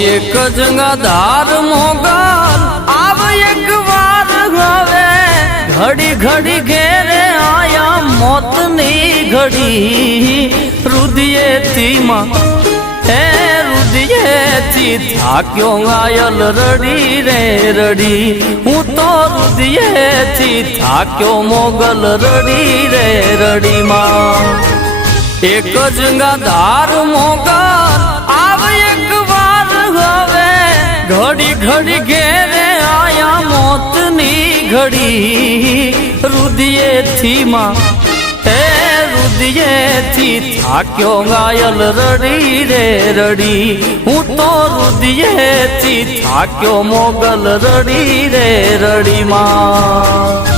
એક જંગાધાર મોગલ આવ એક વાર હવે ઘડી ઘડી ઘેરે આયા મોતની ઘડી રુદિયેથી માં હે રુદિયેથી થાક્યો ઘાયલ રડી રે રડી હું તો રુદિયેથી થાક્યો મોગલ રડી રે રડી માં એક જંગાધાર મોગલ આવ એક વાર હવે ઘડી ઘડી ઘેરે આયા મોતની ઘડી રુદિયેથી માં હે રુદિયેથી થાક્યો ઘાયલ રડી રે રડી હું તો રુદિયેથી થાક્યો મોગલ રડી રે રડી માં